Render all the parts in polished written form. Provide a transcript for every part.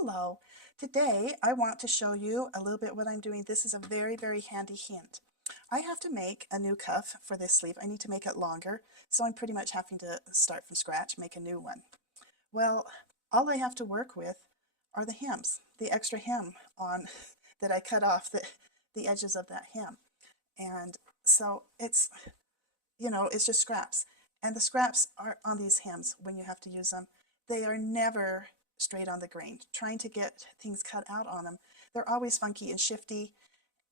Hello. Today I want to show you a little bit what I'm doing. This is a very, very handy hint. I have to make a new cuff for this sleeve. I need to make it longer, so I'm pretty much having to start from scratch, make a new one. Well, all I have to work with are the hems, the extra hem on that I cut off the edges of that hem. And so it's just scraps. And the scraps are on these hems when you have to use them. They are never straight on the grain. Trying to get things cut out on them, they're always funky and shifty,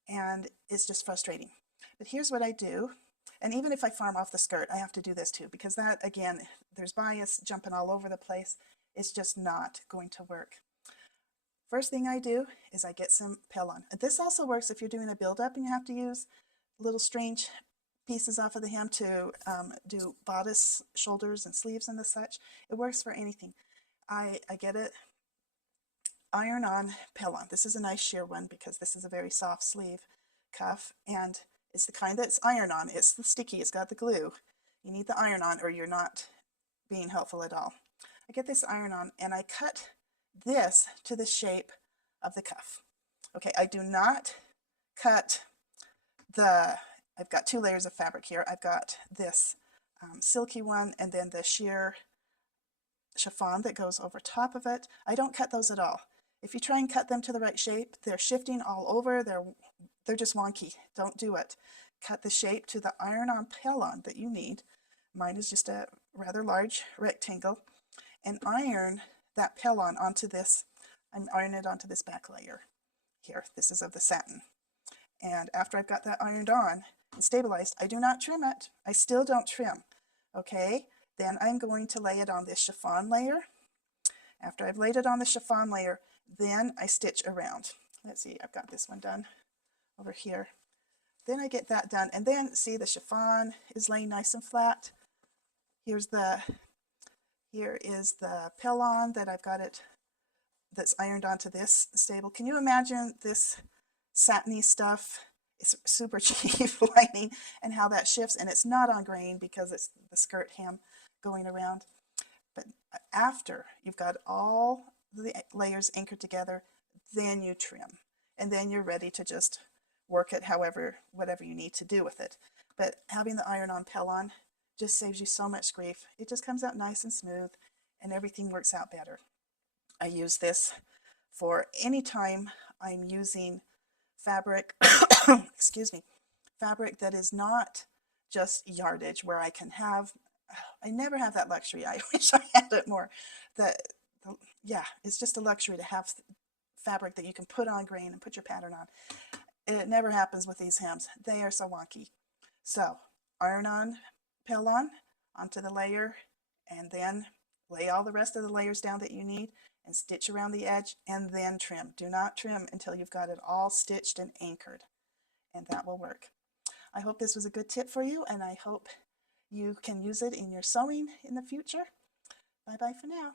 and it's just frustrating. But here's what I do. And even if I farm off the skirt, I have to do this too, because that, again, there's bias jumping all over the place. It's just not going to work. First thing I do is I get some Pelon. This also works if you're doing a build-up and you have to use little strange pieces off of the hem to do bodice, shoulders, and sleeves and the such. It works for anything. I get it iron on Pelon. This is a nice sheer one because this is a very soft sleeve cuff, and it's the kind that's iron on. It's the sticky, it's got the glue. You need the iron on or you're not being helpful at all. I get this iron on and I cut this to the shape of the cuff. Okay, I do not cut I've got two layers of fabric here. I've got this silky one and then the sheer chiffon that goes over top of it. I don't cut those at all. If you try and cut them to the right shape, they're shifting all over. They're just wonky. Don't do it. Cut the shape to the iron-on Pelon that you need. Mine is just a rather large rectangle. And iron that Pelon onto this. I'm ironing it onto this back layer here. This is of the satin. And after I've got that ironed on and stabilized, I do not trim it. I still don't trim. Okay? Then I'm going to lay it on this chiffon layer. After I've laid it on the chiffon layer, then I stitch around. Let's see, I've got this one done over here. Then I get that done, and then see the chiffon is laying nice and flat. Here is the Pelon that I've got it that's ironed onto this stable. Can you imagine this satiny stuff? It's super cheap lining and how that shifts, and it's not on grain because it's the skirt hem going around. But after you've got all the layers anchored together, then you trim, and then you're ready to just work it whatever you need to do with it. But having the iron-on Pelon just saves you so much grief. It just comes out nice and smooth, and everything works out better. I use this for any time I'm using fabric, excuse me, fabric that is not just yardage, where I never have that luxury. I wish I had it more. Yeah, it's just a luxury to have fabric that you can put on grain and put your pattern on. It never happens with these hems. They are so wonky. So, iron on Pelon onto the layer, and then lay all the rest of the layers down that you need and stitch around the edge, and then trim. Do not trim until you've got it all stitched and anchored, and that will work. I hope this was a good tip for you, and I hope you can use it in your sewing in the future. Bye-bye for now.